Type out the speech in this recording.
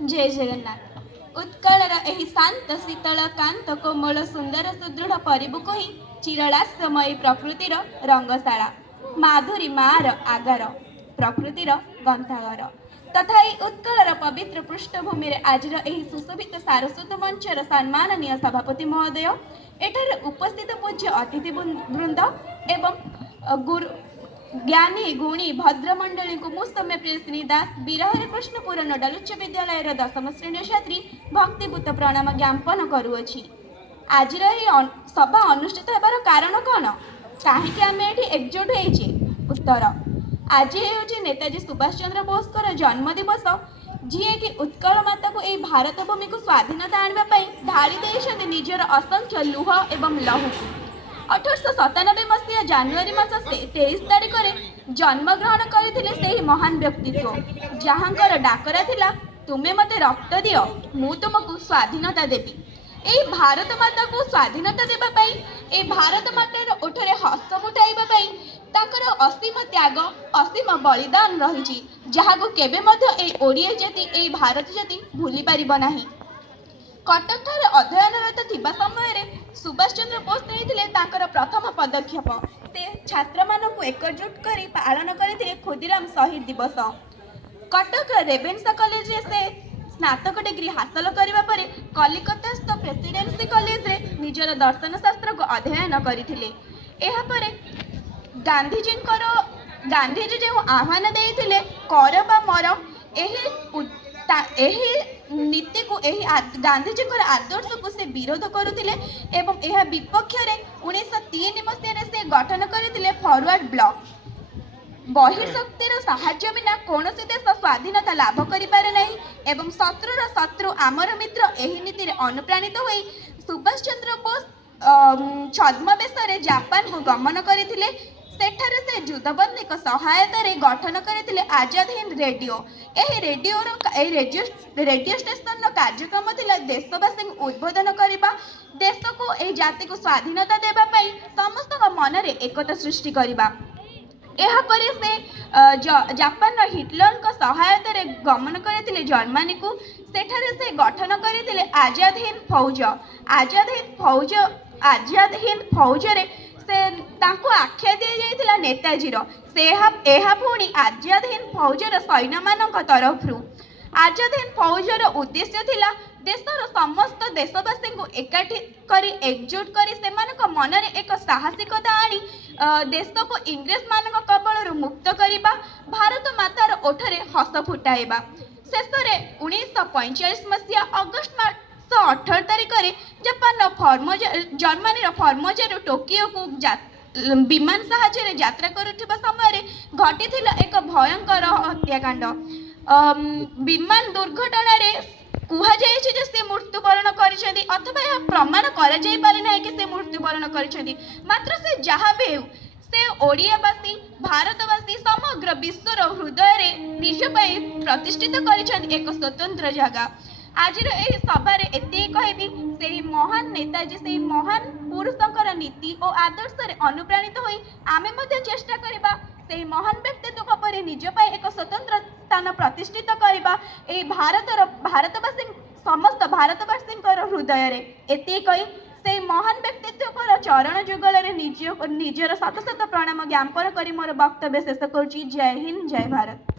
जय जगन्नाथ। उत्कलर एही शांत शीतल कांत कोमल सुंदर सुदृढ़ परिबू को ही चिरलास्यमयी प्रकृतिर रंगशाला माधुरी मार आगार प्रकृतिर ग्रंथागार तथा এই उत्कलर पवित्र पृष्ठभूमि आज सुशोभित सारस्वत मंचर सम्माननीय सभापति महोदय एठारे उपस्थित पूज्य अतिथि वृंद एवं गुरु ज्ञानी गुणी भद्रमंडली को मुस्तमे प्रियसिनी दास बीरहरि कृष्णपुर नोडाल उच्च विद्यालय दशम श्रेणी छात्री भक्तिभूत प्रणाम ज्ञापन करुअछि। आज सभा अनुष्ठित होबार कारण कौन कहीं आम ये एकजुट होइछे उत्तर आज हे नेताजी सुभाष चंद्र बोस जन्म दिवस जी कि उत्कल माता को यह भारत भूमि को स्वाधीनता आने ढाली निजर असंख्य लुह एवं लहू 1897 मसीहा जानुरी मास 23 तारिख में जन्मग्रहण करते महान व्यक्तित्व जहाँकर डाकरा थिला तुम्हें मते रक्त दियो मु तुमको स्वाधीनता देवी। यही भारत माता को स्वाधीनता देवाई ए भारत मातार ओठरे हस्त फुटाइबाई ताकर असीम त्याग असीम बलिदान रही जहाँ केबे मध्य ओडिया जाति ए भारत जाति भूली पारिब नाही। कटक ठारे अध्ययनरत थिबा समय सुभाष चंद्र बोस नहीं प्रथम पदक्षेप से छात्र मानक एकजुट कर पालन करते खुदीराम शहीद दिवस। कटक रेवेन्सा कॉलेज से स्नातक डिग्री हासिल करने पर कलिकतास्थ प्रेसिडेंसी कॉलेज रे निजर दर्शन शास्त्र को अध्ययन करते। गांधीजी जो आह्वान देते कर बा मर नीति को गांधीजी आदर्श को से विरोध करुले एवं यह विपक्ष 1903 मसीह से गठन करते फॉरवर्ड ब्लॉक। बहिर्शक्तिर साहाय्य बिना कौन देश स्वाधीनता लाभ करें एवं शत्रुर शत्रु आमर मित्र यही नीति अनुप्राणित हो सुभाष चंद्र बोस छद्मवेश जापान को गमन करते सेठारे से युद्धबंदी सहायता गठन करते आजाद हिंद रेडियो। यह रेडियो स्टेशन कार्यक्रम थिला देशवासी उद्बोधन करने देश को यह जाति को स्वाधीनता देवाई समस्त मन में एकता सृष्टि करने। एहापरे से जापान हिटलर का सहायता गमन करते जर्मनी को सेठारे से गठन करते आजाद हिंद फौज रे से तांको आख्या दी जाइथिला नेताजी से पुणी आजाद हिंद फौजर सैन्य मानक तरफ आजाद हिंद फौजर उद्देश्य थिला देशर समस्त देशवासी को एकाठी करी एकजुट करी सेमानक मन में एक साहसिकता आनी देश को इंग्रेज मानक कबल मुक्त करने भारत मातार ओठरे हस फुटाइबा। शेष में 1945 मसीहा अगस्ट मास 18 तारिख में जापान जर्मनी फर्मोजार टोकियो को विमान साहाय्य यात्रा करुवा समय घटी एक भयंकर हत्याकांड। विमान दुर्घटना कहुए से मृत्युवरण कर अथवा यह प्रमाण कर मृत्युवरण कर मात्र से जहाँ भी हो से ओडियावासी भारतवासी समग्र विश्वर हृदय निजपाई प्रतिष्ठित कर एक स्वतंत्र जगह। आज सभार एति कहबी से महान नेताजी से महान पुरुषकर नीति और आदर्श अनुप्राणित होई आमे मध्य चेष्टा करिबा से महान व्यक्तित्व पर निज पाई एक स्वतंत्र स्थान प्रतिष्ठित करिबा ए भारतवासी समस्त भारतवासी हृदय रे एति कही से महान व्यक्तित्व चरण जुगल निजर शत शत प्रणाम ज्ञापन करी मोर वक्तव्य शेष करुछि। जय हिंद जय भारत।